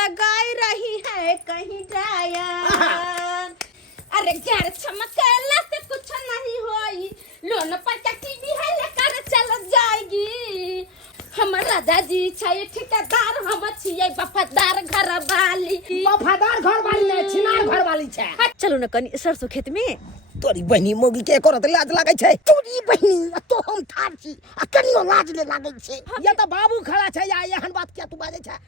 लगाई रही है कहीं जाया। अरे घर चमकेला से कुछ नहीं होई, लोन पर का टीवी है लेकर चल जाएगी। हमर राजा जी छै ठेकेदार, हम छियै वफादार घर वाली। वफादार घर वाली ने छिनार घर वाली छै। चलो न कनी सरसों खेत में। तोरी बहनी मोगी के करत लाज लागै छै। तोरी बहनी तो हम ठार छी आ कनियो लाज ले लागै छै। ये त बाबू खड़ा छै या एहन बात क्या तू बाजै छै।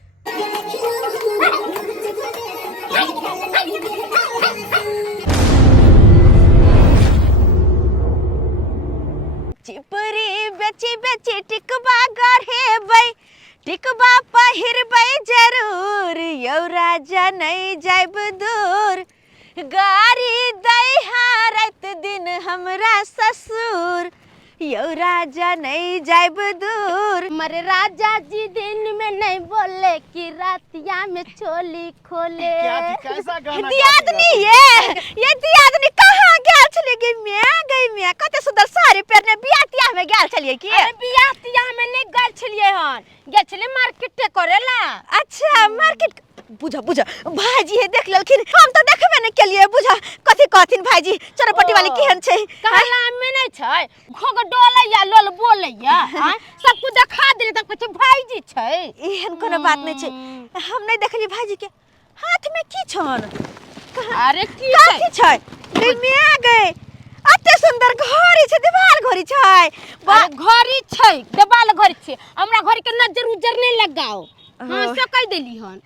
चिपरी बेची बेची टिकबा गढ़ेबै, टिकबा पहिरबै जरूर, यौ राजा नहीं जाइब दूर। गाड़ी दै रात दिन हमरा ससुर, यौ राजा नहीं जाइब दूर। मरे राजा जी दिन में नहीं बोले कि रातिया में चोली खोले। कैसा गाना दियादनी ये दियादनी कहाँ गेल छलिए गई मैं कते सुंदर साड़ी पहनने बियातिया में गेल छलिए की। अरे बियातिया में नहीं गेल छलिए हन, गेल छलिए मार्केट करेला। अच्छा मार्केट बुझा बुझा भाजी है देख ललखिन, हम तो देखबे नहीं केलिए। बुझा कथि कहथिन भाजी चरपटी वाली केहन छै। कहला में नहीं छै घोग डोले या लोल बोले या सब कुछ देखा देले तब कहै भाईजी छै। एहन कोनो बात नहीं छै, हम नहीं देखली भाजी के हाथ में की छन। अरे की छै में आ गए अते सुंदर घड़ी छै, दीवार घड़ी छै। घड़ी छै दीवार घड़ी छै, हमरा घड़ी के नजर उजर नहीं लगाओ। हां से कह देली हन।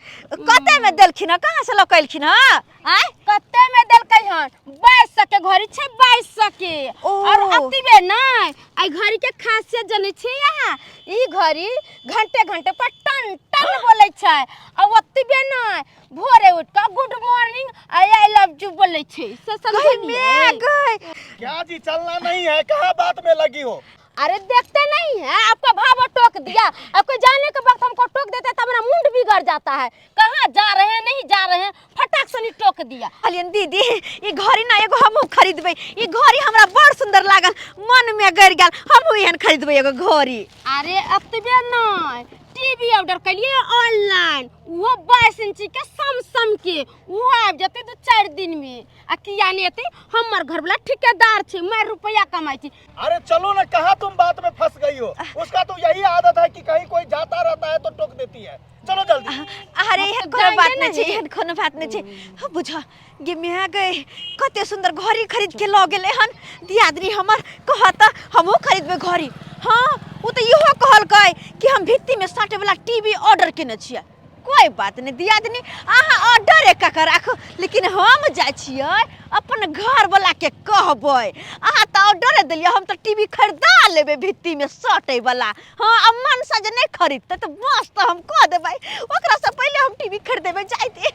कते में देलखिन, कहां से लकैलखिन? आय कते में देलकै हन? 2200 के घड़ी छै, 2200 के। और अतिबे नहीं आई घड़ी के खासियत जने छी यहाँ, ई घड़ी घंटे घंटे पर टन टन बोले छै। और अतिबे नहीं भोरे उठ के good morning I love you बोले छै। से समझिए क्या जी चलना नहीं है, कहाँ बात में लगी हो? अरे देखते नहीं है आपका भाव टोक दिया, आपको जाने के वक्त हमको टोक देते तब मेरा मूड बिगड़ जाता है। कहाँ जा रहे हैं नहीं जा रहे हैं फटाक से नहीं टोक दिया। अलियन दीदी ये घड़ी ना एगो हम खरीदबे, ये घड़ी हमरा बड़ सुंदर लागल, मन में गड़ गेल, हम एहन खरीदबे एगो घड़ी। अरे अतबे नहीं टीवी ऑर्डर कलिए ऑनलाइन, वो 22 इंच के सम के वो आ जते 2-4 दिन में। आ किया नहीं आते हमर घर वाला ठेकेदार छे, मैं रुपया कमाई छी। अरे चलो ना, कहाँ तुम बात में फंस गई हो? उसका तो यही आदत है कि कहीं कोई जाता रहता है तो टोक देती है। चलो जल्दी। अरे एहन कोनो बात नहीं छै, एहन कोनो बात नहीं छै। हम बुझा गे में आ गए कते सुंदर घड़ी खरीद के ल गेले हन दियादनी हमर, कहत हमहु खरीदबे घड़ी। हां वो तो इहो कहलकै कि हम भित्ती में साटे वाला टीवी ऑर्डर केने छियै। कोई बात नहीं दियादनी अहाँ ऑर्डर एक का राखो, लेकिन हम जाय छियै अपन घर वाला के कहबै अहाँ त ऑर्डर देलियै, हम त टीवी खरीदा लेबे भित्ती में साटे वाला। हां अमन से जे नहीं खरीदते तो बस तो हम कह देबै, ओकरा से पहले हम टीवी खरीदेबे जाइते।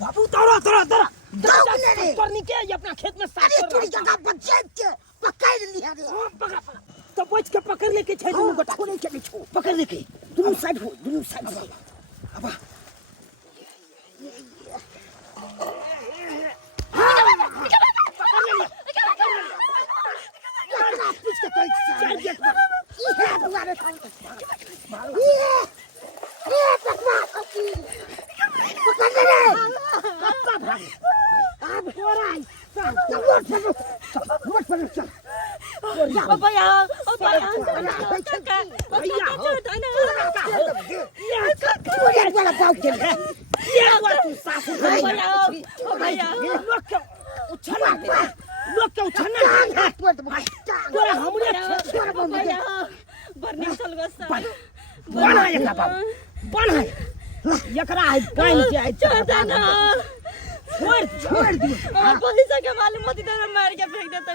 बाबू तोरा तोरा तोरा दौड़ने रे तोरनी के अपना खेत में साफ कर। तोरी जगह बचाई के पकड़ लिया रे। पकड़ तो बच के पकड़ लेके छै, दुनु गोटा छोड़े के नहीं छो, पकड़ लेके दुनु साइड हो, दुनु साइड से। अब छोड़ दियो पैसा के मालूम मत दे, मार के फेंक देता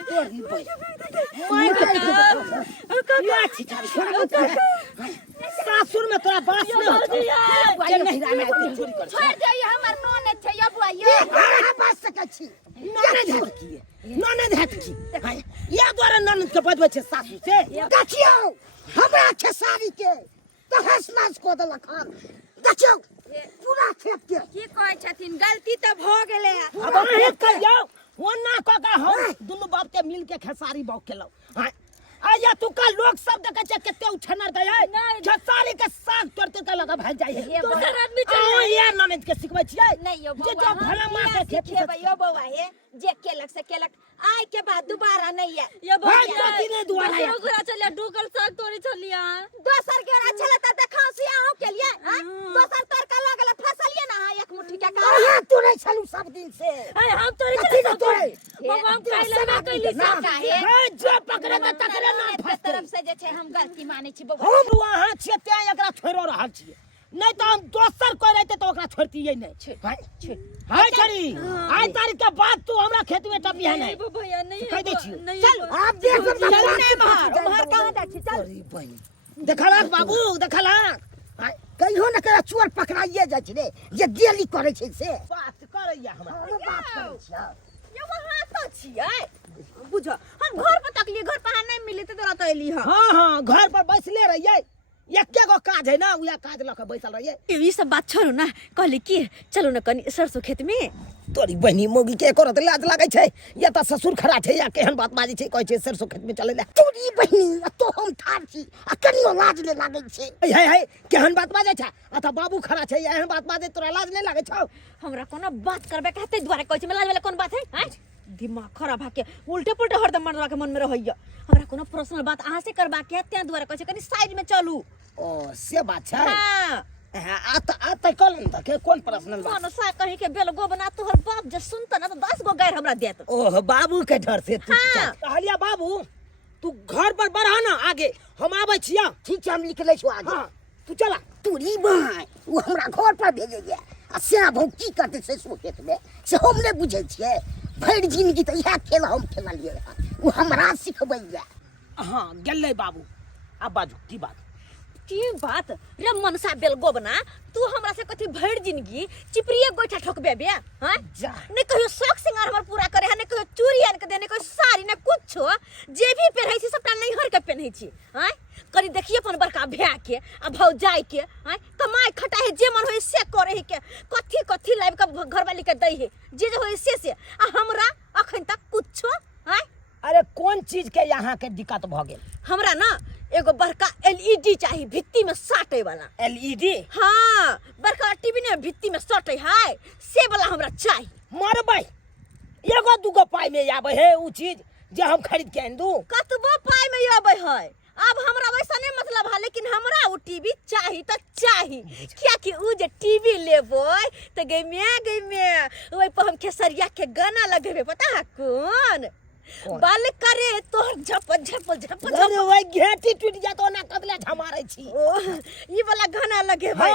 सासुर में तोरा बास में नहीं रामे चोरी कर छोड़ जाइए हमर नोने छै अब आइए बास सके छी ननद हैत की या द्वारा ननद के बदबै छै सासु से। देखियो हमरा खेसारी के तहस नहस को देलक हन, देखियो पूरा खेत के की कहै छथिन गलती त भ गेलै। अब अहाँ कर जाओ ओना क के हम दुनु बाप के मिल के खेसारी बाउ केलौ। आया तू का लोग सब देखे छे केते उछनर दे खेसारी के साग तोड़ते त लगा भाग जाय है दोसर आदमी ये ननद के सिखबै छियै नहीं यो जे जो भला मां के खेती खेबै यो बौआ हे जे केलक से केलक आइ के बाद दोबारा नहीं है ये भाई तो ने दुआरा है ओकरा चले डूकल साग तोड़ी छलिया दोसर के ओरा छले त देखाओ से अहू के लिए दोसर तड़का लगल फसलिए ना एक मुट्ठी के का हां तू नहीं छलू सब दिन से हम तोड़ी ठीक है तोड़े बाबा हम काइले ना कइली सा काहे जो पकड़े त तकरे ना फस तरफ से जे छै हम गलती मानै छी बौआ हम वहां छियै ते एकरा छोड़ो रहल छियै नहीं तो हम दोसर कोई रहते तो ओकरा छोड़तियै नहीं छोड़ हाय छड़ी आइ तारीख के बाद तू हमरा खेत में टपी है नहीं भैया नहीं कह दै छियै चल आप देख चल नहीं बाहर कहां जा छी चल अरे बहन देखला बाबू देखला कहियो न के चोर पकड़ाइए जाइ छै रे जे गेली करे छै से बात करैया हमरा बात करै छियै ये वहां तो छियै बुझ हम घर पर तकलिए घर पर नहीं मिले त तोरा त एली ह हां घर पर बैसले रहिए एके गो काज है ना उया काज ल के बैसल रहिए ई सब बात छोड़ू ना कहली कि चलो न कनी सरसों खेत में तोरी बहनी मोगी के करत लाज लागै छै या त ससुर खड़ा छै या केहन बात बाजी छै कहै छै सरसों खेत में चले ले तोरी बहनी तो हम ठार छी आ कनियो लाज ले लागै छै हे केहन बात बाजै छै आ त बाबू खड़ा छै एहन बात बाजै तोरा लाज नहीं लागै छौ हमरा कोनो बात करबे कहते द्वारा कहै छै लाज वाला कोन बात है हैं दिमाग खराब भाके उल्टे पुल्टे हरदम मरवा के मन में रहैया हमरा कोनो पर्सनल बात अहाँ से करबा के त्या द्वारा कहै छै कनी साइड में चलू ओ से बात छै हां आ कलन त के कोन पर्सनल बात कोनो सा कहि के बेलगो बना तोहर बाप जे सुनत ना तो 10 गो गैर हमरा देत ओह बाबू के डर से तू हाँ। कहलिया बाबू तू घर पर बढ़ा ना आगे हम आबै छिया ठीक छै हम निकलै छु आगे हां तू चला तूरी भाई वो हमरा घर पर भेजे गया आ से हम की करते से सोचत में से हम ने बुझै छियै भरि जिंदगी त इहा खेल हम खेललिए वो हमरा सिखबैया हां गेलै बाबू अब बाजू की बात रे मनसा बेलगो बना तू हमरा से कथि भर जिंदगी चिपरिए गोइठा ठोकबे बे हां नहीं कहियो शौक सिंगार हमर पूरा करे है नहीं कहियो चूड़ी आन के दे नहीं कहियो साड़ी नहीं कुछो जे भी पहनै छी सबटा नहीं हर के पहनै छी हां करी देखिए अपन बड़का भैया के आ भौजाई के हां कमाई खटाई जे मन होय से करे के कथि लाइव के घरवाली के दै है जे होय से आ हमरा अखन तक कुछो हां अरे कौन चीज के यहाँ के दिक्कत भ गेल हमरा ना एगो बड़का एलईडी चाहिए भित्ती में साटे वाला एलईडी हां बड़का टीवी ने भित्ती में साटे है से वाला हमरा चाहिए मरबै एगो दूगो पाई में आबै है उ चीज जे हम खरीद के आन दू कतबो पाई में आबै है अब हमरा वैसा नहीं मतलब है लेकिन हमरा वो टीवी चाहिए तो चाहिए क्या कि उ जे टीवी लेबै त गई में ओइ पर हम खेसरिया के गाना लगेबे पता है कौन बाल करे तो झप अरे ओए घेटी टूट जा तो ना कदले झमारै छी ई वाला गाना लगेबै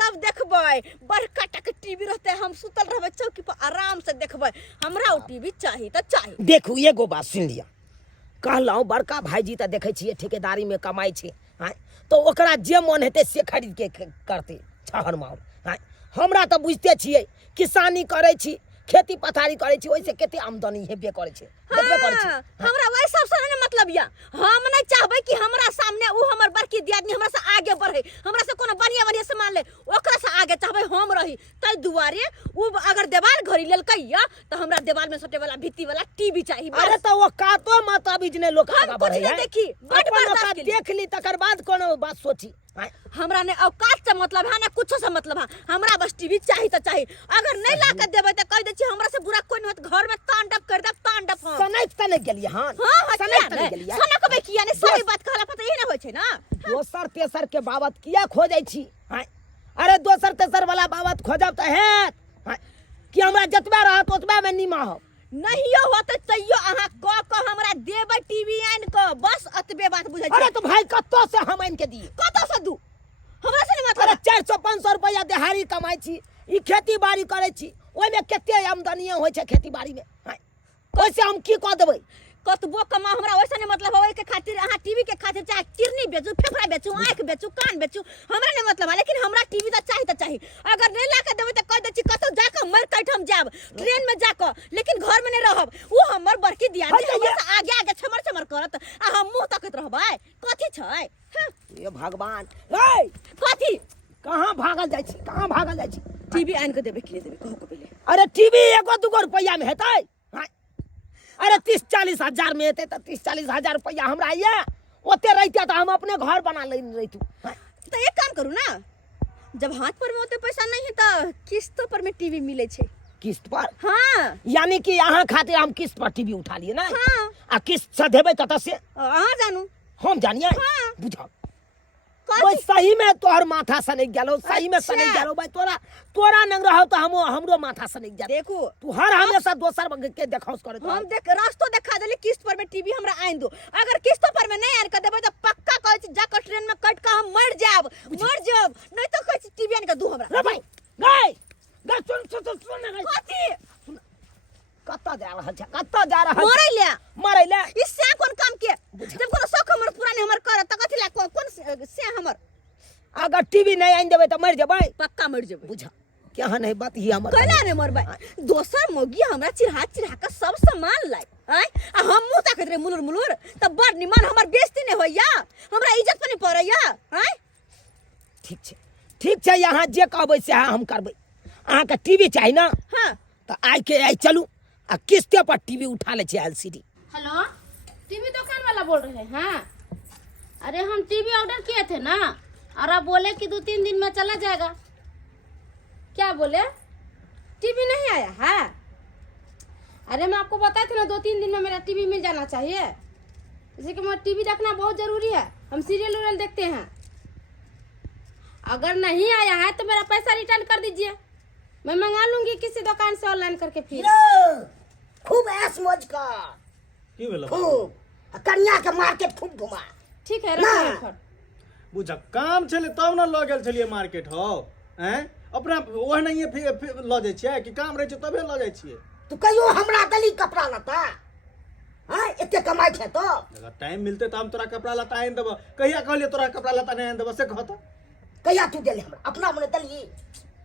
तब देखबै बड़का टक टीवी रहते हम सुतल रहबै चौकी पर आराम से देखबै हमरा ओ टीवी चाहिए त चाहिए देखू एगो बात सुन लिया कहलौ बड़का भाईजी त देखै छियै ठेकेदारी में कमाई छै हां तो ओकरा जे मन हेतै से खरीद के करते छहर मार हां हमरा त बुझते छियै किसानी करै छी खेती पथारी करे छी ओइसे केते आमदनी हेबे करे छै देखबे करे छी हमरा वही सब से नहीं मतलब या हम नहीं चाहबै कि हमरा सामने उ हमर बड़की दियादनी हमरा से आगे बढ़े हमरा से कोनो बढ़िया सामान ले ओकरा से आगे चाहबै हम रही तै दुआरे उ अगर देवाल घरी लेलकै या त हमरा देवाल में सटे वाला भित्ती वाला टीवी चाहिए अरे त वो कातो मतबीज ने लोग आगा बढ़े है देखी बड़ बर्दाश्त देख ली तकर बाद कोनो बात सोची हमरा ने औकात से मतलब है ना कुछो से मतलब है हमरा बस टीवी चाहिए तो चाहिए अगर नहीं ला के देबै त कह दे छी हमरा से बुरा कोई नहीं घर में तांडव कर दे तांडव हम सनक तने गेलिए हां सनक तने गेलिए सनक बे किया ने सही बात कहला पता ही ना होय छै ना दोसर तेसर के बाबत किया खोजै छी अरे दोसर तेसर वाला बाबत खोजब त है कि हमरा जतबा रहत ओतबा में निमा हो नहीं होते तैयो अहाँ क हमरा देबै टीवी आन क बस अतबे बात बुझै छै अरे तो भाई कत्तो से हम आन के दी कत्तो से दू हमरा से नहीं मतलब अरे 400-500 रुपया दिहाड़ी कमाई छी ई खेती बाड़ी करे छी ओइ में केते आमदनी होय छै खेती बाड़ी में ओइसे हम की क देबै कतबो कमा हमरा वैसा नहीं मतलब होय के खातिर अहाँ टीवी के खातिर चाहे किडनी बेचू फेफड़ा बेचू आंख बेचू कान बेचू हमरा नहीं मतलब है लेकिन हमरा टीवी त चाहिए अगर नहीं ला के देबै त कह दे छी कतो जाके मर कैठ हम जाब ट्रेन में जाके लेकिन घर में नहीं रहब उ हमर बड़की दियादनी हमरा से आगे छमर करत आ हम मुंह तकत रहबै कथि छै ये भगवान ए कथि कहां भागल जाय छी टीवी आन के देबै के देबै कहू को पहले अरे टीवी एगो दूगो रुपया में हेतै अरे 30-40 हजार में एते तो 30-40 हजार रुपया हमरा ये ओते रहते तो हम अपने घर बना ले रही तो एक काम करू ना, जब हाथ पर में ओते पैसा नहीं है तो किस्तों पर में टीवी मिले छे। किस्त पर? हाँ, यानी कि यहाँ खातिर हम किस्त पर टीवी उठा लिए ना। हाँ। आ किस्त से देबे कत से? हाँ जानू हम जानिए। हाँ। बुझा भाई सही में तोहर माथा सनक गेलो, सही में सनक गेलो भाई। तोरा नंग रहो तो हमरो माथा सनक जा। देखो तू हर हमेशा दोसर के देखाउस करे तो हम देख रास्तो दिखा देले किस्त पर में टीवी हमरा आइन दो। अगर किस्त पर में नहीं आन के देबे तो पक्का कहै छी जा के ट्रेन में कट के हम मर जाब नहीं तो कहै छी टीवी आन के दू हमरा। रे भाई गई ग सुन गई कथी कत्ता जा रहा है, कत्ता जा रहा है? मरै ले इससे कौन काम के जब कोनो शौक हमर पूरा नहीं हमर कर त कथी ला कौन से हमर अगर टीवी नहीं आइन देबे तो मर जेबै, पक्का मर जेबै। बुझा क्या नहीं बात ही हमर कहला रे मरबै। दोसर मोगी हमरा चिरहा के सब सामान लाई आय आ हम मुंह ताकत रे मुलुर त बड़ निमन हमर बेइज्जती नहीं होइया, हमरा इज्जत पनि परैया। आय ठीक छै यहाँ जे कहबै से हम करबै। अहाँ के टीवी चाहिए ना? हां तो आई चलू आ किस्ते पर टीवी उठा ले एलसीडी। हेलो, टीवी दुकान वाला बोल रहे हैं? हाँ, अरे हम टीवी ऑर्डर किए थे ना, और आप बोले कि 2-3 दिन में चला जाएगा। क्या बोले? टीवी नहीं आया है? अरे मैं आपको बताया था ना 2-3 दिन में मेरा टीवी मिल जाना चाहिए। जैसे कि मैं टीवी रखना बहुत जरूरी है, हम सीरियल उरियल देखते हैं। अगर नहीं आया है तो मेरा पैसा रिटर्न कर दीजिए, मैं मंगा लूंगी किसी दुकान से ऑनलाइन करके। फिर खूब ऐश मौज का की भेल खूब कन्या के मार्केट खूब घुमा। ठीक है रखिए फिर। बुझा काम छले तब ना ल गेल छलिए मार्केट हो हैं अपना ओह नहीं फिर ल जाय छियै कि काम रहे छै तबे ल जाय छियै। तू कहियो हमरा दली कपड़ा लता हां एते कमाई छै तो अगर टाइम मिलते तो हम तोरा कपड़ा लता आइन देब। कहिया कहलिए तोरा कपड़ा लता नहीं आइन देब से कहत? कहिया तू देले हमरा अपना मने दली?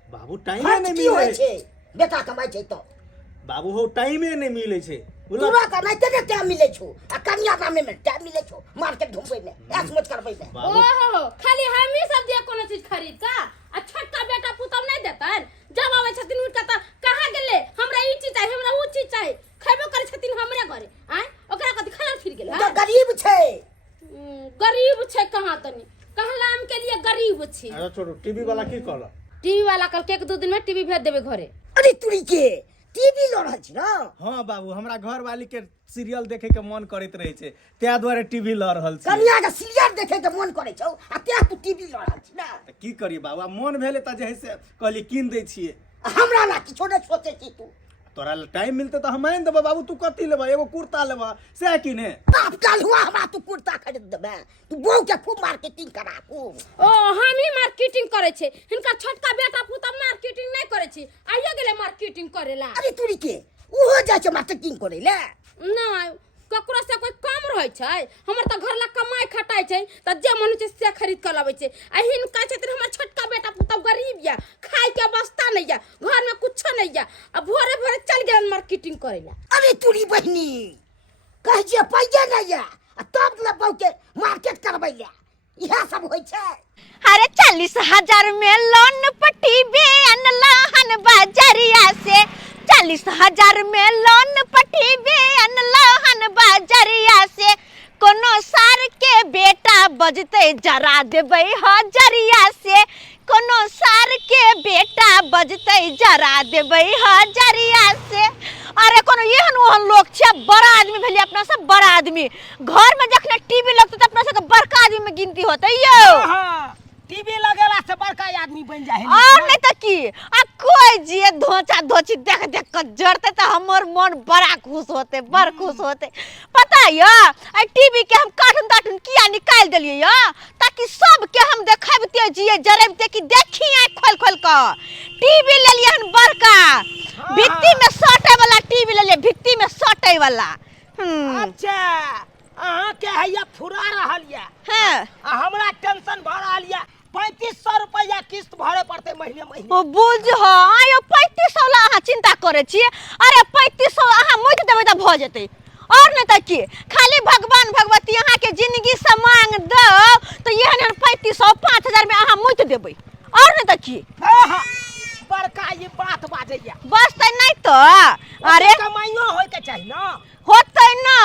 बाबू टाइम नहीं मिले छै, बेटा कमाई छै तो बाबू हो टाइम नहीं मिले छै। पूरा करना तेरे टाइम मिले छो आ कन्या नामे में टाइम मिले छो मार्केट घुमबै में ऐश मौज करबै में। ओहो खाली हम ही सब दिया कोनो चीज खरीद का आ छोटका बेटा पुतम नहीं देतन? जब आवे छथिन उठका त कहां गेले हमरा ई चीज चाहिए हमरा ऊ चीज चाहिए खैबो करे छथिन हमरे घरे। आय ओकरा कथि खाना फिर गेल? तो गरीब छै। गरीब छै कहां तनी कहलाम के लिए गरीब छै। अरे छोड़ो टीवी वाला की कहला? टीवी वाला कल के 2 दिन में टीवी भेज देबे घरे। अरे तुरी के टीवी ल रहल छी ना? हां बाबू हमरा घर वाली के सीरियल देखे के मन करैत रहे छै त्या द्वारे टीवी ल रहल छी। कन्या के सीरियल देखे के मन करे छौ आ त्या तू टीवी ल रहल छी ना? त की करी बाबू मन भेले त जे से कहली कीन दै छियै। हमरा ला कि छोड़े सोचे छी तू? तोरा टाइम मिलते तो हम आइन देबो बाबू। तू कथी लेबा? एगो कुर्ता लेबा से किने? बाप काल हुआ हमरा तू कुर्ता खरीद देबे। तू बहु के खूब मार्केटिंग करा खूब। ओ हम ही मार्केटिंग करे छै, हिनका छोटका बेटा पुतम मार्केटिंग नहीं करे छी। आइयो गेले मार्केटिंग करेला। अरे तुरी के ओहो जाय छै मार्केटिंग करे ले? नहीं ककरो से कोई काम रहे छै, हमर त घर ला कमाई खटाई छै त जे मन छै से खरीद के लाबै छै। आ हिनका छथिन हमर छोटका बेटा पुतम गरीब या खाए के अवस्था नहीं या घर में कुछ नहीं या अब भोरे भोरे चल गेल मार्केटिंग करेला। अरे तुरी बहनी कह जे पैजे नहीं या तब ले बहु के मार्केट करबै ले इहा सब होय छै। अरे 40,000 में लोन पट्टी बे अनलहन बाजरिया से 40,000 में लोन पट्टी बे अनलहन बाजरिया से कोनो सार के बेटा बजते जरा देबै हजरिया से कोनो सार के बेटा बजते जरा देबै हजरिया से। अरे कोनो एहन ओहन लोग छै बड़ा आदमी भेलिए अपना सब बड़ा आदमी घर में जखने टीवी लगते त अपना सब बड़का आदमी में गिनती होते यो। हां टीवी लगेला से बड़का आदमी बन जाय है और नहीं तो की आ कोई जे धोचा धोची देख देख कर जड़ते तो हमर मन बड़ा खुश होते बड़ खुश होते। पता है आ टीवी के हम कार्टून किया निकाल देलिए या ताकि सब के हम देखाबते जिए जरबते कि देखी आंख खोल खोल के टीवी ले लिए हन बड़का भित्ती में सटे वाला टीवी ले लिए भित्ती में सटे वाला। अच्छा अहाँ के हैया फुरा रहल या हां हमरा टेंशन भ रहल या 3500 रुपया किस्त भरे पड़ते महीने महीने। ओ बुझ ह आयो 3500 ला अहाँ चिंता करे छी। अरे 3500 अहाँ मुझ देबै त भ जेतै और नहीं त की खाली भगवान भगवती अहाँ के जिंदगी से मांग दो तो एहन 3500 5000 में अहाँ मुझ देबै और नहीं त की। बड़का ये बात बाजैया बस त नहीं तो अरे कमाइयो होय के चाहिए ना होत होते ना।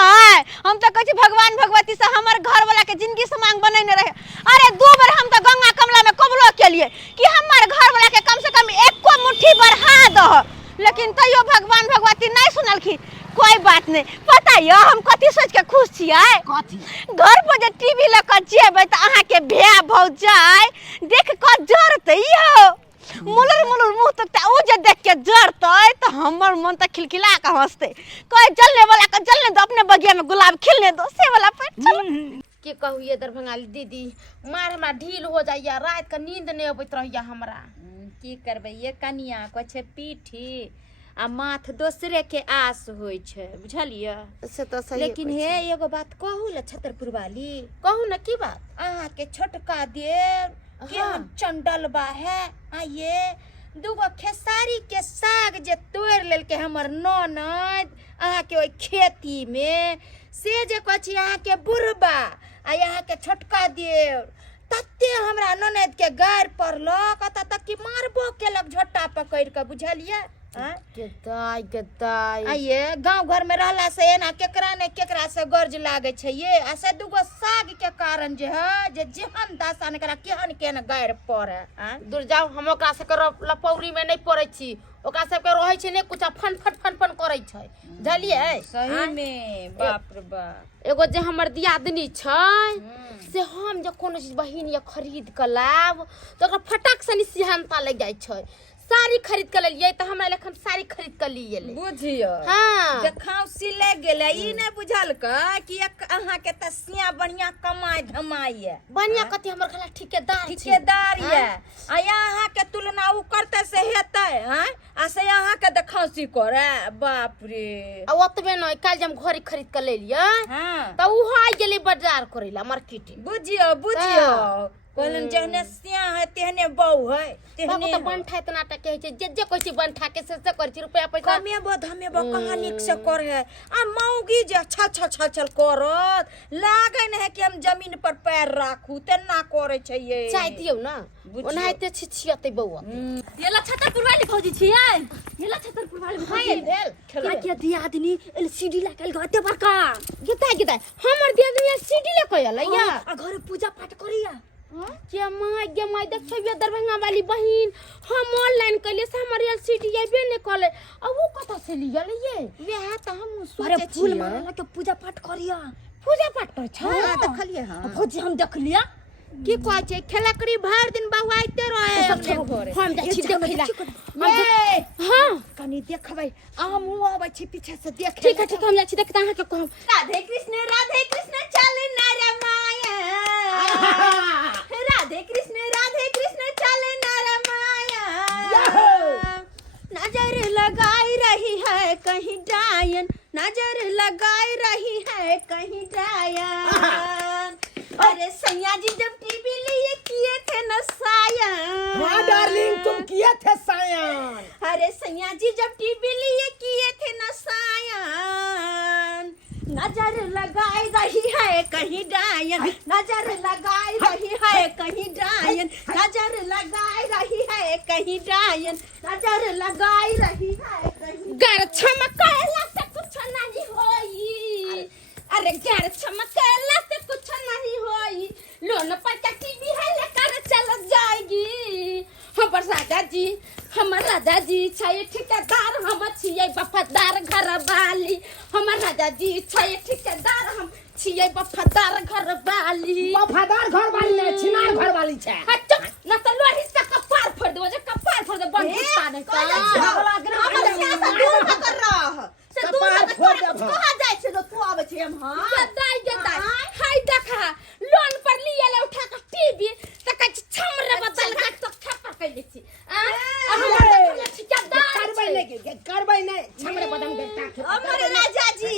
हम तो कहै छी भगवान भगवती से हमर घर वाला के जिंदगी से मांग बनैने रहे। अरे 2 बार हम तो गंगा कमला में कबलो केलिए कि हमर घर वाला के कम से कम एको मुट्ठी बढ़ा दह, लेकिन तैयो भगवान भगवती नहीं सुनलखिन। कोई बात नहीं, पता है हम कथी सोच के खुश छियै। कथी घर पर जे टीवी लेकर जेबै त अहाँ के भैया भौजाई देख के जरतै यो, मुलुर मुलुर मुंह तक उ जे देख के जरतै त हमर मन त खिलखिला के हंसतै। कोई जलने वाला का जलने दो, अपने बगिया में गुलाब खिलने दो, से वाला पर चल। के कहू ये दरभंगाली दीदी, मार हमरा ढील हो जाइया, रात के नींद नहीं अबैत रहैया हमरा। की करबै ये कनिया, कहै छै पीठी आ माथ दोसरे के आस होइ छै, बुझलियै। से तो सही, लेकिन हे एगो बात कहू ल छतरपुर वाली, कहू ना की बात। अहाँ के छोटका देर केहन चंडल बा है। आइए दूगो खेसारी के साग जे तोड़ लेल के हमर ननद अहाँ के ओइ खेती में, से जे कहै छी अहाँ के बुढ़बा आ अहाँ के छोटका देर तत्ते हमरा ननद के गार पड़लक, अत तक कि मारबो केलक झोटा पकड़ के, बुझलियै। गदाई गदाई, आइए गांव घर में रहला से एना केकरा ने केकरा से गर्ज लागे छै ये। आ से दूगो साग के कारण जे है जे जेहन दशा ने करा केहन केहन गायर पड़े। दूर जाओ, हम ओकरा से लपौरी में नहीं पड़ै छी। ओकरा सब के रहै छै ने कुछ फन फन फन फन करै छै, बुझलियै। सही में बाप रे बाप। एगो जे हमर दियादनी छै से हम जे कोनो चीज बहिन या खरीद के लाब तो ओकरा फटक से सिहनता लग जाय छै। साड़ी खरीद के लेलिए त हमरा लेखन साड़ी खरीद के लिए ले, बुझियो। हां देखाव सिले गेले, ई नै बुझल क कि अहाँ के त सिया बढ़िया कमाई धमाई है। बढ़िया कथि हमर खला ठेकेदार ठेकेदार है। आ अहाँ के तुलना उ करते से हेतै हैं। आ से अहाँ के देखाव सी करे, बाप रे। आ ओतबे न काल जम घड़ी खरीद के लेलिए हां त उ हाय गेलै बाजार करैला मार्केटिंग। बुझियो बुझियो, कहलन जहने सिया है तेहने बहू है, बाबू तेहने त बनठा इतना टके है जे जे कहै छी बनठा के से कहै छी रुपया पैसा कमे धमे कहाँ निक से कर है। आ मौगी जे छल छल छल करत लागे न है कि हम जमीन पर पैर राखू, तेना करे छै ये। चाय दियौ ना, ओनाहिते छिछियते बौआ। येला छतरपुर वाली भौजी छियै, येला छतरपुर वाली भौजी भेल क्या क्या दियादनी एलसीडी लागल गते बड़का गताय गताय हमर दियादनी सीडी ले कयल या आ घरे पूजा पाठ करिया। के माय देखबिया दरभंगा वाली बहिन, हम ऑनलाइन कइले से हमर एलसीडी आइबे ने कले। अब वो कत से लियल ये? वह त हम अरे सोचे फूल छी माला के पूजा पाठ करिया। पूजा पाठ कर छ हां देखलिए। हां भौजी हम देखलिया की कहै छै खेलकड़ी भर दिन बौआइते रहे हमने घरे। हम जा छी देखैला। ए हां कनी देखबै, हम आबै छी पीछे से देखे। ठीक है हम जा छी देखता अहाँ के कहब। राधे कृष्ण चल नर माया, राधे कृष्ण चल नर माया। नजर लगाई रही है कहीं डायन, नजर लगाई रही है कहीं डायन। अरे सैया जी जब टीवी लिए किए थे न सायन। हाँ डार्लिंग तुम किए थे सायन। अरे सैया जी जब टीवी लिए किए थे न सायन। नजर लगाई रही है कहीं डायन, नजर लगाई रही है कहीं डायन, नजर लगाई रही है कहीं डायन, नजर लगाई रही है कहीं। गर छमकैला से कुछ नहीं होई, अरे गर छमकैला से कुछ नहीं होई। लोन पर का टीवी है लेकर चल जाएगी। हमर राजा जी छै ठेकेदार, हम छियै वफादार घर वाली। हमर राजा जी छै ठेकेदार, हम छियै वफादार घर वाली। वफादार घर वाली नहीं, छिनार घर वाली छै। हट न त लोही से कपार फोड़ देबो, जे कपार फोड़ दे बंद कुत्ता नहीं का। हमर सियासत दूर न कर रह से दूर न कर, कहां जाय छै तू आबै छै हम। हां गदाई हाय देखा लोन पर लिए ले उठा के टीवी त कछ छमरे बदल के तो खपर कैले छी। करबै नहीं छमरे बदम देता। हमर राजा जी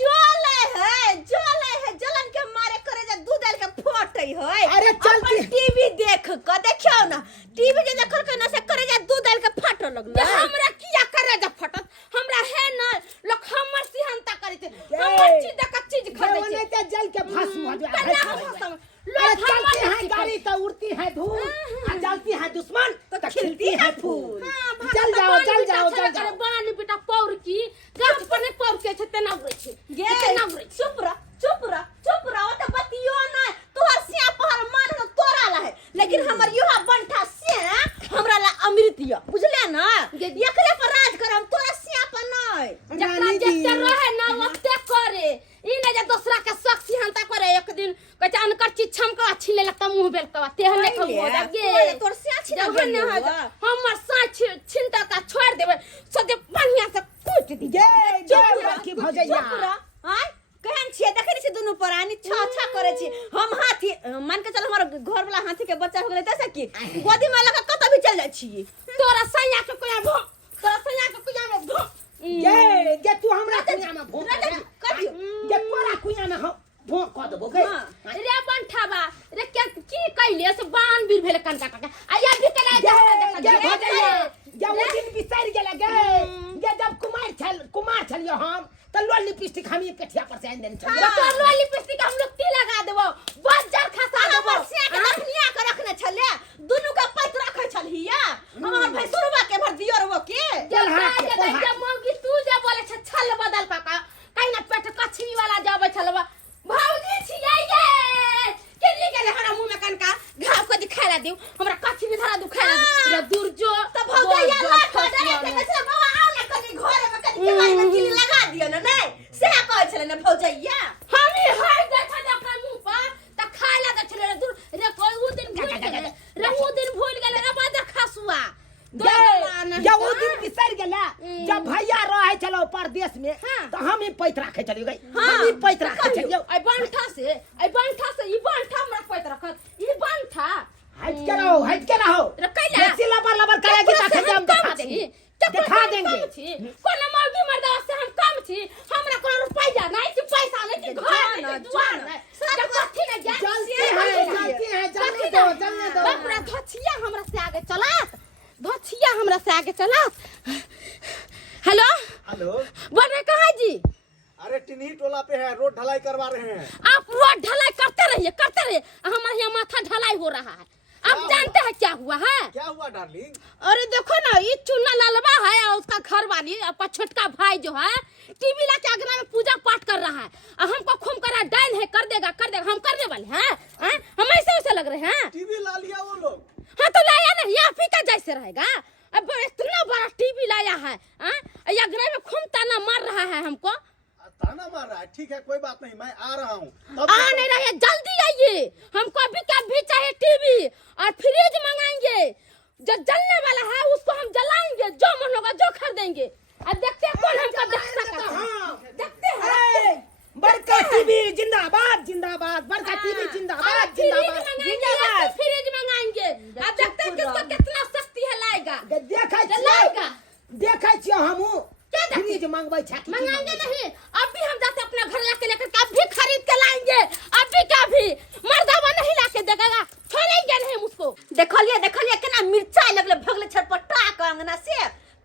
जोले है जलन के मारे करे जे दूध डाल के फोटै है। अरे चलती टीवी देख के देखियो ना, टीवी जे देखल के ना से करे जे दूध डाल के फाटो लगले। हमरा किया करे जे फटत, हमरा है न लोग हमर सिहनता करे छै, हमर चीज देख चीज खरीदै छै। नहीं तो जल के भस्म हो जाए। कन्या हम अरे चलती है गाड़ी तो उड़ती है धूल, और जलती है दुश्मन तो खिलती है फूल। चल जाओ बानी बेटा पौर की गाछ पर नहीं पौर के छै तेना उड़ै छै। भेल कवा तेहन ने खबो गे तोर साची ना जब ने हमर साच छिनता का छोड़ देबे सदे बढ़िया से कूट दी जय की भजैया हां कहन छिए देखै छी दुनु परानी छ करे छी हम हाथी मान के चल हमर घर वाला हाथी के बच्चा हो गेलै तैसे की गोदी में लगा कत भी चल जाय छी तोरा सैया के कोया भो तोरा सैया के कोया में भो जे तू हमरा कुइया में भोंक कहियो जे तोरा कुइया में हम भोंक क देबो गे रे बंठाबा रे की कइले से बान बीर भेले कनका का आया भी कना जे भजैया जे वो दिन बिसर गेला गे जब कुमार छलियो हम त लोल लिपस्टिक हम ये पेठिया पर से आन देन छलियो तो लो लिपस्टिक हम लोग ती लगा देबो बस जर खसा देबो बरसिया के रखनिया के रखने छले दुनु का पैत रखे छलिया हमर भैसुरवा के भर दियो रवो के चल हाथ जब मौगी तू जे बोले छ छल बदल का कहीं ना पेट कछवी वाला जाबे छलवा भौजी छियै ये केली गेले हमरा मुंह में कनका घाव को दिखाला दिउ हमरा कछवी धरा दुखाला रे दूर जो त भौजैया ला खडा के कहले बाबा आओ ना कनी घर में कनी केवाड़ी में किली लगा दियो ना नहीं से कहै छले ना भौजैया हमी हाय देखा दे अपना मुंह पर त खाला दे छले दूर रे कोई उ दिन भूल गेले रे उ दिन भूल गेले रे बाजा खसुआ जब वो दिन बिसर गेला जब भैया रहे चलो परदेश में तो हम ही पैत राखे चलियो गई हम ही पैत राखे चलियो आई बांठा से ई बांठा हमरा पैत रखत ई बांठा हट के रहो रे कैला ऐसी लबर करेगी ताकि हम दिखा देंगे कोन मौगी मर्दा से हम कम छी हमरा कोनो रुपया नहीं छी पैसा नहीं छी घर नहीं दुआर नहीं सब कथि न चलते हैं चलने दो बापरा धछिया हमरा से आगे चलात हेलो हेलो बोले कहाँ जी अरे टिन्ही टोला पे है, रोड ढलाई करवा रहे हैं। आप रोड ढलाई करते रहिए हमारे यहाँ माथा ढलाई हो रहा है। आप जानते हैं क्या हुआ है? क्या हुआ डार्लिंग? अरे देखो ना, ये चुन्ना लालवा है और उसका घर वाली आपका छोटका भाई जो है टीवी ला के आगना में पूजा पाठ कर रहा है और हमको खूब करा डायल है, कर देगा हम करने वाले हैं। हम ऐसे लग रहे हैं। टीवी ला लिया वो लोग। हाँ तो लाया नहीं, आप ही का जैसे रहेगा। अब इतना बड़ा टीवी लाया है, अगना में खूब ताना मार रहा है हमको। ताना मार रहा है, ठीक है कोई बात नहीं, मैं आ रहा हूँ। आ नहीं रहे, जल्दी आइए। हमको अभी क्या भी चाहिए टीवी और फ्रिज मंगाएंगे। जो जलने वाला है उसको हम जलाएंगे, जो मन होगा जो खरीदेंगे। और देखते हैं कौन हमको देखते हैं। बड़का टीवी जिंदाबाद जिंदाबाद, बड़का टीवी जिंदाबाद जिंदाबाद, फ्रिज मंगाएंगे। अब देखते हैं किसको कितना शक्ति है लाएगा। देखै छियै हमहू फ्रिज मंगबै छै। मंगाएंगे नहीं, अभी हम जाते अपना घर लाके लेकर अभी खरीद के लाएंगे। अभी का भी मर्दावा नहीं लाके देगा, छोड़ेंगे नहीं उसको। देखलिए केना मिर्चाई लगले भगले छटपटा के अंगना से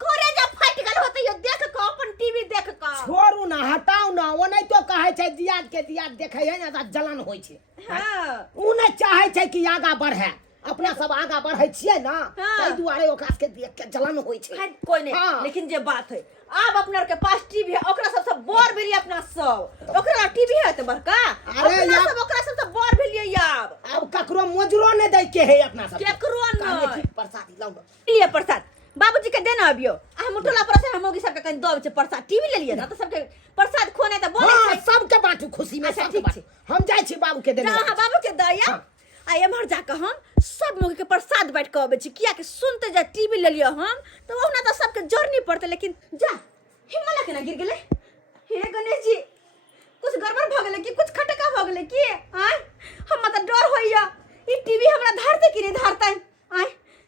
कोरे जब फाट गेल होते यो देख के अपन टीवी देख के। छोड़ू ना, हटाऊ ना, ओ नहीं तो कहै छै दियाद के दियाद देखै है ना जलन होय छै। हां उ नहीं चाहै छै कि आगा बढ़े, अपना सब आगा बढ़ै छियै ना, तै दुआरे ओकरा के देख के जलन होय छै। कोई नहीं, लेकिन जे बात है अब अपना के पास टीवी है, ओकरा सब बोर भेलिए अपना सब। ओकरा टीवी है त बड़का, अरे अपना सब ओकरा सब बोर भेलिए। अब ककरो मोजरो ने दै के है अपना सब केकरो न प्रसादी लाउ लिए प्रसाद बाबूजी के देना अबियो। आ मुठला पर से हमोगी सब के कन दब छै प्रसाद। टीवी ले लिए ना तो सबके प्रसाद खोने त बोले छै सबके बाटू खुशी में। सब ठीक छै, हम जाय छी बाबू के देना। हां बाबू के दया आ एमहर जाके हम सब मोगी के प्रसाद बांट के आबे छी। किया कि सुनते जा टीवी ले लियो हम तो ओना तो सबके जोरनी पड़ते। लेकिन जा हिम्मला के ना गिर गेले। हे गणेश जी, कुछ गड़बड़ भ गेले कि कुछ खटका भ गेले कि? हम त डर होइया ई टीवी हमरा धारते कि नहीं धारते।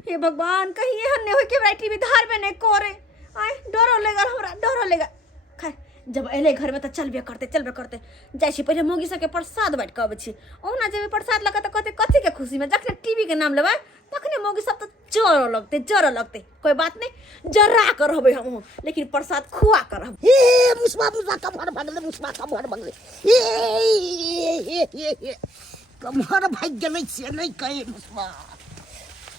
हे भगवान, कहीं एहन नहीं हो कि हमरा टीवी धारबे नहीं करे। डरो लेगा हमरा, डरो लेगा। खैर जब एले घर में तो चलबे करते जाय छी। पहले मोगी सब के प्रसाद बांट के आबे छी। ओना जब प्रसाद लगा तो कहते कथी के खुशी में जखने टीवी के नाम लेबै तखने मोगी सब तो जरो लगते। कोई बात नहीं, जरा कर रहबे हम, लेकिन प्रसाद खुआ कर रहब। ए मुसवा कमर भगले ए कमर भाग गेलै से नहीं कहे। मुसवा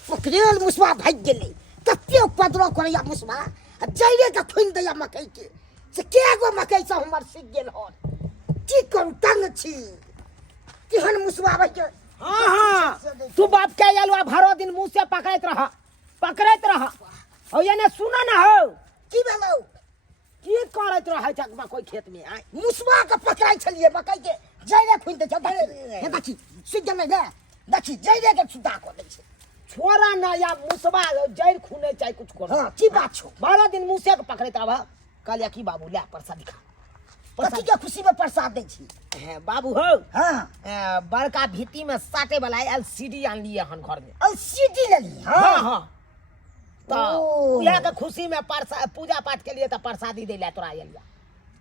पकड़ेल, मुसवा भाग गेलै। कते उपद्रव करैया मुसवा, जइरे के खुन दैया मकई के से केगो मकई से हमर सीख गेल हन। की करू, तंग छी केहन मुसवा भाग के। हां तू बाप के आलवा भरो दिन मुंह से पकड़ैत रह। और ये ने सुना ना हो की भेलौ, की करैत रहै छ मकई खेत में। मुसवा के पकड़ै छलिए मकई के, जइरे खुन दे छ। हे देखी सीख गेलै ने, देखी जइरे के सुता को दै छै छोरा ना या मुसबा जड़ खूने चाहे कुछ कर हां की बात छौ 12 दिन मुसे के पकड़े तब कहलिया की बाबू ले प्रसाद दिखा कथी के खुशी में प्रसाद दै छी है बाबू हो हां बड़का भीती में साटे वाला एलसीडी आन लिए हन घर में एलसीडी ले ली हां हां तो ओ। उहे के खुशी में पूजा पाठ के लिए तो प्रसादी दे ले तोरा एलिया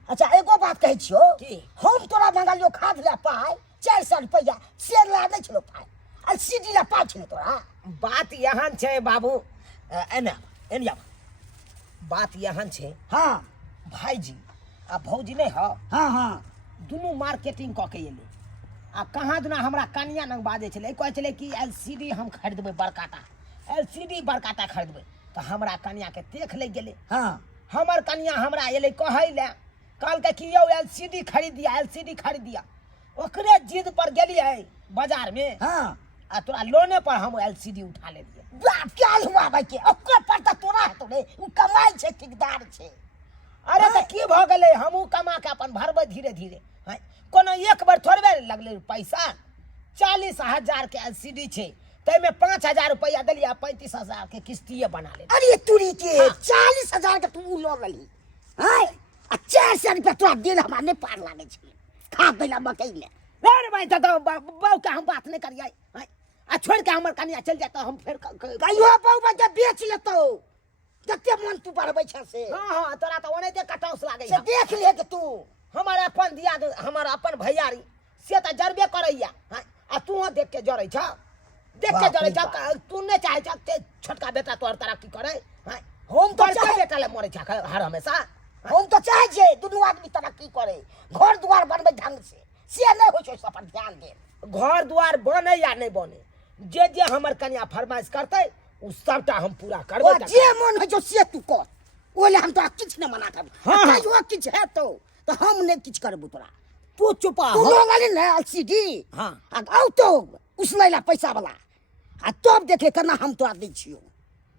अच्छा एगो बात कहै छियो की? हम तोरा मंगलियो खाद ले पाई 400 रुपया शेर ला दै छलो पाई एलसीडी ला पाई छलो तोरा बात यहाँ छे बाबू एना एनिया बात यहाँ छे हां भाईजी आ भौजी नहीं हो हां दुनू मार्केटिंग क के एले आ कहाँ दुना हमरा कनिया नंग बाजे छले कहै छले कि एलसीडी हम खरीदबै बड़काटा एलसीडी बड़काटा खरीदबै तो हमरा कनिया के देख ले गेले हां हमर कनिया हमरा एले कहै ले कहल के कि यौ एलसीडी खरीद दिया ओकरे जिद पर गेलिए बाजार में हां आ तोरा लोने पर हम एलसीडी उठा लेलिए बाप क्या हुआ भाई के ओकरे पर त तोरा है तोरे उ कमाई छे ठेकेदार छे अरे तो की भ गेले हमहू कमा के अपन भरबै धीरे धीरे हैं कोनो एक बार थोड़बे लगले पैसा 40,000 के एलसीडी छे तै में 5,000 रुपया देलिया 35,000 के किस्तिये बना ले अरे तुरी के हाँ। 40,000 के तू लो गली हां आ 400 रुपया तोरा दिन हमरा ने पार लागे छे खा देला मकई ले अरे भाई तो बाऊ के हम बात नहीं करिए हैं आ छोड़ के हमर कनिया चल जाता हम फिर कहियो बाऊ बजा बेच लेतो कते मन तू बढ़बै छ से हां तोरा तो ओने दे कटौस लागे से देख ले के तू हमारा अपन दिया हमार अपन भैयारी से तो जरबे करैया हैं आ तू देख के जरै छ देख के बाप जरै रे छ बाप। तू ने चाहे छ ते छोटका बेटा तोर तरक्की करे हैं हम तो बड़का चाहे बेटा ले मरे छ हर हमेशा हम तो चाहे जे दुनू आदमी तरक्की करे घर द्वार बनबै ढंग से नहीं हो छै सब पर ध्यान दे घर द्वार बने या नहीं बने जे हमर कन्या फरमाइश करते उ सबटा हम पूरा ओ करबे जे मन है जो से तू कर ओले हम तोरा किछ न मना करब हाँ, हाँ। कहियो किछ है तो हम ने किछ करबू तोरा तू चुपा तू हो लोग आले ना एलसीडी हाँ। आउ तो उसमें ला पैसा वाला आ तब देखे करना हम तोरा दै छियो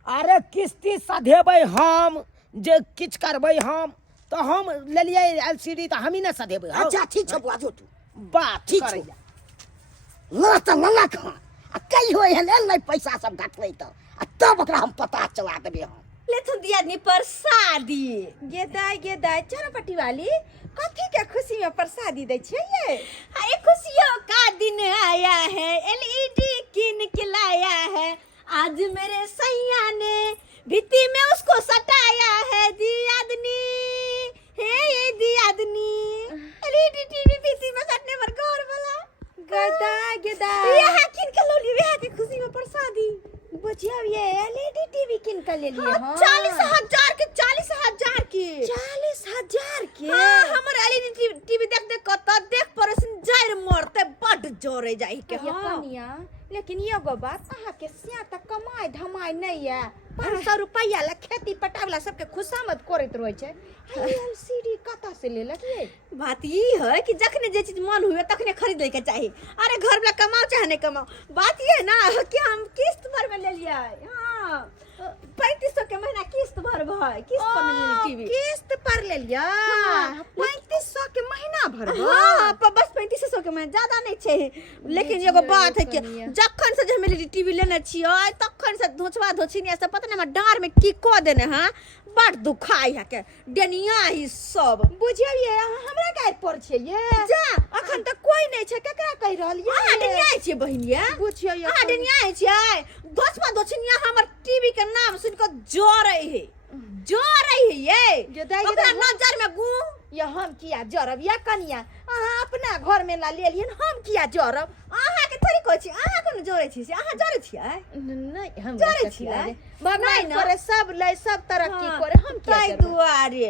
अरे किस्ती सधेबै हम जे किछ करबै हम तो हम ले लिए एलसीडी तो हम ही ना सधेबै हम अच्छा ठीक छै बुआ जो तू बात ठीक करैया छै ला त लला खा आ कहियो एहन नहीं पैसा सब घटलै तो आ तब ओकरा हम पता चला देबे हम ले तू दिया नी प्रसादी ये दाई चरपटी वाली कथी के खुशी में प्रसादी दै छै ये अरे खुशियों का दिन आया है एलईडी किन के लाया है आज मेरे सैया ने भित्ती में उसको सटाया है दियादनी हे ये दियादनी एलईडी टीवी भित्ती में सटने पर गौर वाला गदा यहाँ किन के लोली यहाँ की खुशी में प्रसादी बुझियो ये एलईडी टीवी किन के ले लिए हाँ, 40,000 के 40,000 की 40,000 के हाँ, हमर एलईडी टीवी देख कत देख परसन जायर मरते बड जोरे जाई के ये कनिया लेकिन ये गो बात अहाँ के सिया त कमाई धमाई नहीं है 500 रुपया ला खेती पटावला सबके खुशामद करैत रहै छै एलसीडी कता से ले लगिए बात ई है कि जखने जे चीज मन हुए तखने खरीद ले के चाहिए अरे घर वाला कमाओ चाहे नहीं कमाओ बात ये है ना कि हम किस्त भर में ले लिया हाँ 3500 के महीना किस्त भर भाई किस्त पर में ले ली टीवी किस्त पर ले लिया हाँ, 3500 के महीना भर हाँ बस 3500 के महीना ज्यादा नहीं छे लेकिन एगो बात है कि जखन से जे हम एलईडी टीवी लेने छियै तखन से धोचवा धोचिनिया से पता नहीं हमरा डार में की को देने हां बड़ दुखाई है के डेनिया ही सब बुझियो ये हमरा गाय पर छै ये जा अखन तक कोई नहीं छै केकरा कहि रहल ये अहाँ डेनिया छियै बहिनिया बुझियो ये अहाँ डेनिया छियै धोचवा धोचिनिया हमर टीवी के नाम सुन के जोरै है ये दाई ओकरा नजर में गू ये हम किया जरब या कनिया अहाँ अपना घर में ला ले लियन हम किया जरब अहाँ के थोड़ी कहै छी अहाँ कोन जोरै छी से अहाँ जोरै छियै नहीं हम जरै छियै भगवान नहीं करे सब ले सब तरक्की हाँ, करे हम किया ताहि जरब दुआरे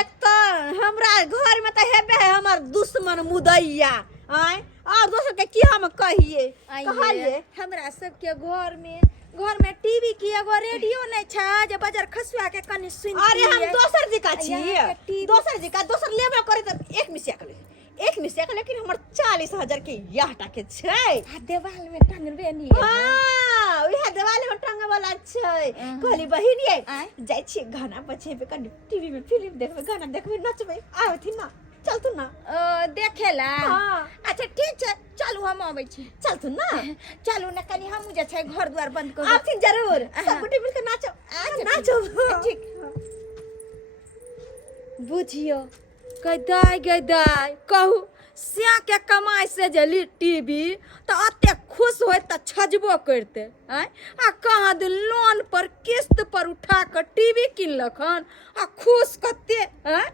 एक तो हमरा घर में तो हेबे है हमर दुश्मन मुदैया आय और दोसर के की हम कहिए कहलिए हमरा सबके घर में टीवी की एगो रेडियो नहीं छै जे बजर खसुआ के कनि सुन अरे हम दोसर जी का छी यहाँ के टीवी- दोसर जी का दोसर लेबे करे त एक मिसिया के लेकिन हमर 40,000 के याटा के छै देवाल में टंगबे नहीं हां ओहे देवाल में टंगे वाला छै कहली बहिन ये आय? जाय छी गाना बजेबे कनि टीवी में फिल्म देखबे गाना देखबे नचबे आवे थी ना चल तू ना देखेला हाँ। अच्छा ठीक छै चल हम आबै छी चल तू ना चलू ना कनी हम जे छै घर द्वार बंद करू आती जरूर सब गोटे मिलकर नाचो नाचो ठीक बुझियो गदाई कहू सिया के कमाई से जली टीवी तो अते खुश होए त छजबो करते हैं आ कहाँ दिन लोन पर किस्त पर उठा कर टीवी किनलक हन आ खुश कते हैं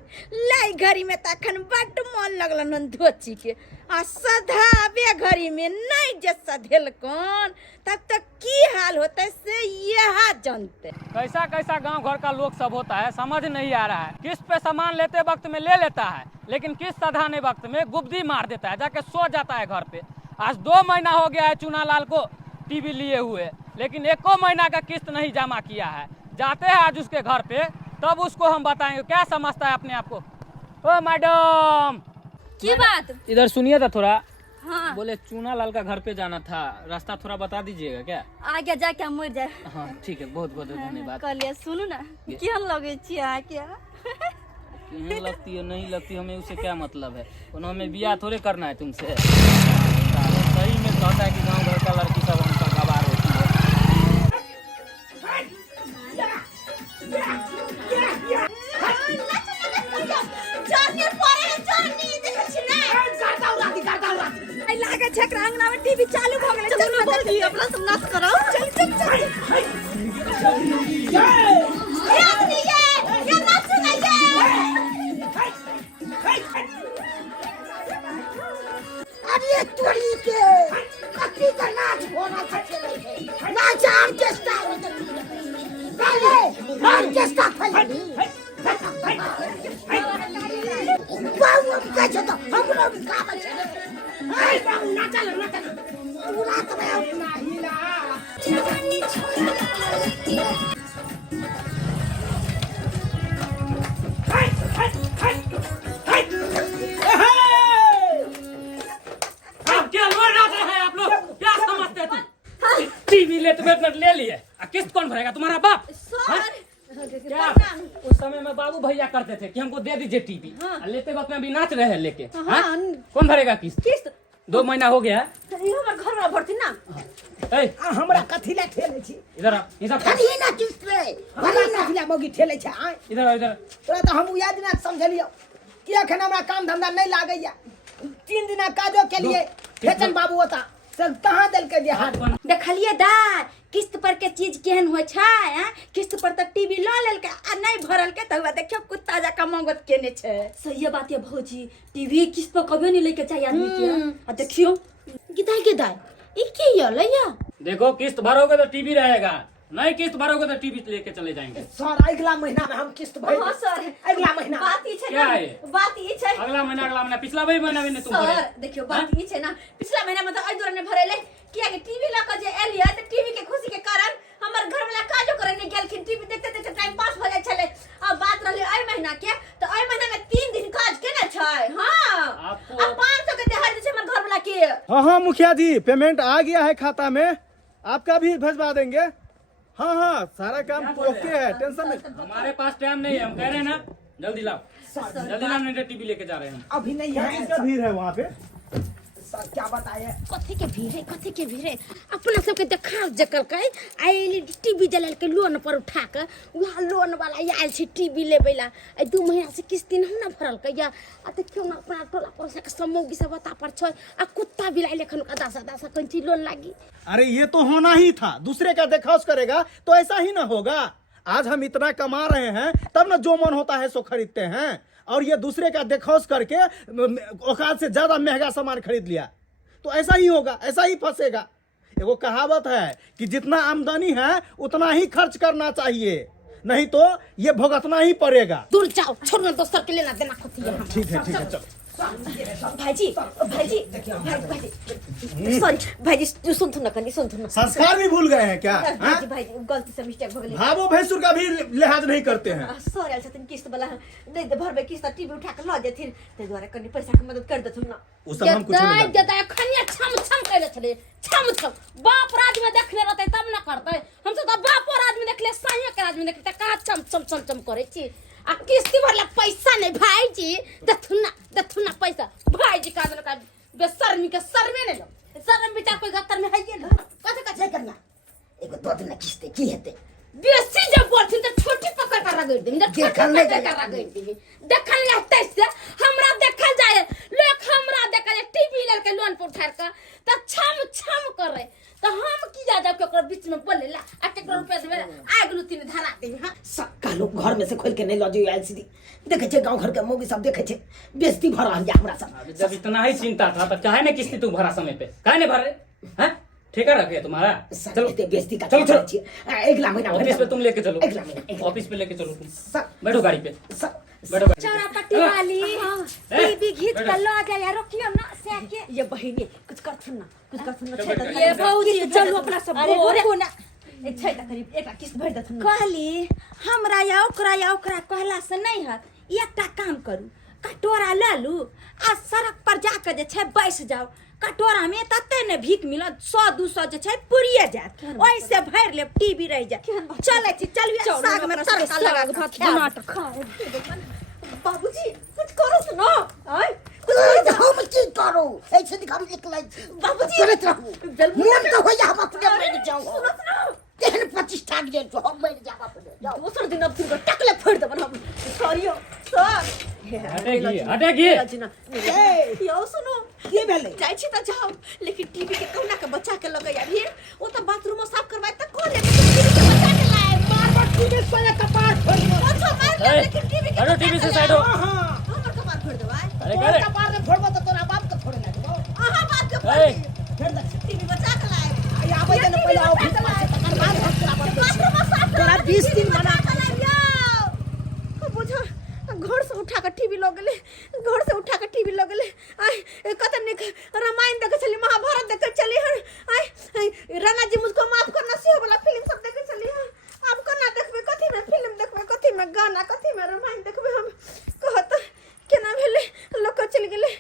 लाई घड़ी में त अखन बड्ड मन लगलन हन धोची के आ सधावे घड़ी में नहीं जे सधेलकन तब तक की हाल होता से यह जानते। कैसा कैसा गांव घर का लोग सब होता है समझ नहीं आ रहा है। किस्त पे सामान लेते वक्त में ले लेता है लेकिन किस्त सधाने वक्त में गुब्दी मार देता है जाके सो जाता है घर पे। आज 2 महीना हो गया है चुनालाल को टीवी लिए हुए लेकिन 1 महीना का किस्त नहीं जमा किया है। जाते हैं आज उसके घर पे तब उसको हम बताएंगे क्या समझता है अपने आप को। ओ मैडम की बात? इधर सुनिए था थोड़ा। हाँ बोले चूनालाल का घर पे जाना था रास्ता थोड़ा बता दीजिएगा क्या? आगे जाके हम मर जाए। हाँ ठीक है बहुत बहुत धन्यवाद। कहलिए सुनू ना केहन लगे छी आ क्या केहन लगती है नहीं लगती हमें उससे क्या मतलब है। कोनो हमें बियाह थोड़े करना है तुमसे। सही में कहता है कि गांव घर का लड़की सब हमसे गवार होती है। लागे छकरा अंगना में टीवी चालू हो गेलै चल बोल दी अपना सब नाच करो चल चल चल ये नाच अरे तोरी के कथी का नाच होना चाहिए नाच ऑर्केस्ट्रा पहले ऑर्केस्ट्रा पहले बाबू का तो हम लोग का बचे ए बाबू नाचल पूरा तो नहीं ला टीवी लेते ले लिए किस्त कौन भरेगा तुम्हारा बाप? क्या उस समय में बाबू भैया करते थे कि हमको दे दीजिए टीवी। लेते वक्त में अभी नाच रहे हैं लेके। कौन भरेगा किस्त? 2 महीना हो गया। हमर घर वाला भरती ना हमरा कथी ला ठेले छी इधर आ, ये सब कथी ना किस्त रे भला ना ला मोगी ठेले छै आ इधर इधर तोरा तो हम याद ना समझलियो कि अखन हमरा काम धंधा नहीं लागैया 3 दिना काजो के लिए फेचन बाबू होता सब कहां देल के जे हाथ देखलिए दार किस्त पर के चीज केहन होय छै हैं किस्त पर त टीवी ल लेल के आ नहीं भरल के त देखियो कुत्ता जका मंगत केने छै। सही बात है भौजी टीवी किस्त पर कभी नहीं लेके चाहिए आदमी के आ देखियो गिदाई ई की ये लैया देखो किस्त भरोगे तो टीवी रहेगा नहीं किस्त भरोगे तो टीवी लेके चले जाएंगे। सर अगला महीना में हम किस्त भर हां सर अगला महीना बात ई छै क्या ना है? बात ई छै अगला महीना पिछला महीना में तुम भरे। सर देखियो बात ई छै ना पिछला महीना में तो आई दौरान भरेले किया कि टीवी ला के जे एलिया त टीवी के खुशी के कारण हमर घर वाला काजो करे नहीं गेलखिन टीवी देखते देखते टाइम पास हो जाय छले। अब बात रहले आई महीना के तो आई महीना में 3 दिन काज केना छै। हां अब 500 के देहाड़ दे छै हमर घर वाला के। हाँ हाँ मुखिया जी पेमेंट आ गया है खाता में आपका भी भेजवा देंगे। हाँ हाँ सारा काम ओके है टेंशन नहीं। हमारे पास टाइम नहीं है हम कह रहे हैं ना जल्दी लाओ नहीं टीवी लेके जा रहे हैं हम। अभी नहीं है किसका भीड़ है वहाँ पे? सर क्या बताए कथी के भीड़े अपना सबके देखाव जकल के आइली टीवी जलल के लोन पर उठा के वहाँ लोन वाला आयल छै टीवी लेबे ला 2 महीना से किस्त दिन हम ना भरल के या आ देखियो ना अपना टोला पर से समौगी सब बता पर छै आ कुत्ता बिलाई लेखन का दासा कंची लोन लागी। अरे ये तो होना ही था दूसरे का देखाव करेगा तो ऐसा ही ना होगा। आज हम इतना कमा रहे हैं तब ना जो मन होता है सो खरीदते हैं और ये दूसरे का देखाव करके औकात से ज्यादा महंगा सामान खरीद लिया तो ऐसा ही होगा ऐसा ही फंसेगा। एगो कहावत है कि जितना आमदनी है उतना ही खर्च करना चाहिए नहीं तो ये भुगतना ही पड़ेगा। दूर जाओ छोड़ना दोसर के लेना देना खुद है। ठीक है चलो भाईजी सॉरी भाईजी सुन थुना कनी सुन थुना संस्कार भी भूल गए हैं क्या? भाईजी भाईजी गलती से मिस्टेक हो गेलै। भावो भैंसुर का भी लिहाज नहीं करते हैं। सॉरी आल छथिन किस्त वाला दे दे भरबे किस्त टीवी उठा के ल जेथिन ते द्वारा कनी पैसा के मदद कर देथुन ना। उस समय हम कुछ नहीं जानते। जदा खनिया छम करे छले छम बाप राज में देखले रहते तब ना करते हम तो बाप राज में देखले साहिया के राज में देखले का चम करे छी आ किस्ती भरला पैसा नहीं भाईजी दथुना पैसा भाईजी का बेशर्मी के सर्वे नहीं लो। शर्म विचार कोई गत्तर में है ये ना कथे कथे करना एगो दो दिन किस्ते की हेते बेसी जब बोलथिन त छोटी पकड़ कर रगड़ देबी छोटी देखल नहीं पकड़ कर रगड़ देबी देखल नहीं हते से हमरा देखल जाए लोग हमरा देखल टीवी ले के लोन पर उठार का त छम छम करे त हम की जा जा के ओकर बीच में बोलेला आ के रुपया देबे आगलू तीन धरा देबी हां सक्का लोग घर में से खोल के नहीं लजियो एलसीडी देखे छे गांव घर के मौगी सब देखे छे बेइज्जती भर रहा है हमरा सब जब इतना ही चिंता था तो चाहे ना किस्ती तू भरा समय पे काहे नहीं भर रहे हैं ठेका रखे तुम्हारा चलो बेइज्जती का चलो, चलो। छे अगला महीना ऑफिस पे तुम लेके चलो अगला महीना ऑफिस पे लेके चलो तुम सब बैठो गाड़ी पे सब बैठो गाड़ी पे। चौरापट्टी वाली टीवी घीच बैठो। के ला जाया रोकियो ना से के ये बहिनी कुछ कर थन ना कुछ कर थन बैठ ना गई। ये बहुजी चलो अपना सब अरे रुको ना ए छै त करीब एक किस्त भर दथन कहली हमरा या ओकरा कहला से नहीं हत एकटा काम करू कटोरा ले लू आ सड़क पर जाके जे छै बैस जाओ कटोरा में तते ने भीख मिलत 100-200 जे छै पुरिए जात ओइ से भर ले टीवी रह जात चले छी चलिए साग में तड़का लगा के भात टमाटर खाए बाबूजी कुछ करो तो ना आय हम की करो ऐसे दिखा हम एक लाइन बाबूजी करत रहू मन तो होया हम अपने बैठ जाओ तेहन प्रतिष्ठा के जो हम बैठ जाओ अपने जाओ दूसर दिन अब तुमको टकले फोड़ देबन हम सॉरी सर हटेगी यो सुनो के भेले जाय छी त जाओ लेकिन टीवी के कौना के बच्चा के लगे यार ये वो तो बाथरूम में साफ करवाए त कौन है टीवी के बच्चा के लाए मार टीवी सोया कपार फोड़ अच्छा मार दे लेकिन टीवी के अरे टीवी से साइड हो हमर कपार फोड़ देवाय अरे तोर करे कपार में फोड़बो तो तोरा बाप के फोड़े लगबो आहा बात के ए। फोड़ टीवी बच्चा के लाए या आबै ने पहले ऑफिस में से तकर बाद हम तोरा पर तोरा 20 दिन बना बुझो घर से उठा के टीवी लग गेले घर से उठा के टीवी लग गेले आय कतन ने रामायण देखे चली महाभारत देखे चली हन आय राणा जी मुझको माफ करना सिंह वाला फिल्म सब देखे चली हन अब कना देखबे कथी में फिल्म देखबे कथी में गाना कथी में रामायण देखबे हम कहत केना भेले लोग चल गेले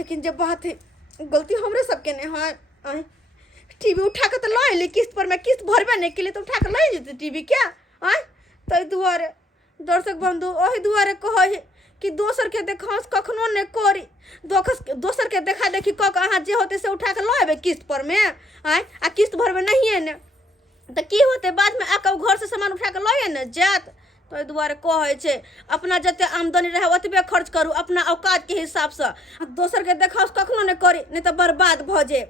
लेकिन जब बात है गलती हमरे सबके ने है आय टीवी उठा के तो ले किस्त पर मैं किस्त भरबे नहीं के लिए तो उठा के ले जेते टीवी क्या आय तै दुआरे दर्शक बंधु ओही दुआरे कहै कि दोसर के देखास कखनो ने करी दोसर के देखा देखी क के अहाँ जे होते से उठा के लेबे किस्त पर में आय आ किस्त भरबे नहीं है ने त की होते बाद में आके घर से सामान उठा के लए ने जात तो दुआरे कहै छै अपना जते आमदनी रहे ओतबे खर्च करू अपना औकात के हिसाब से दोसर के देखास कखनो ने करी नहीं तो बर्बाद भ जाए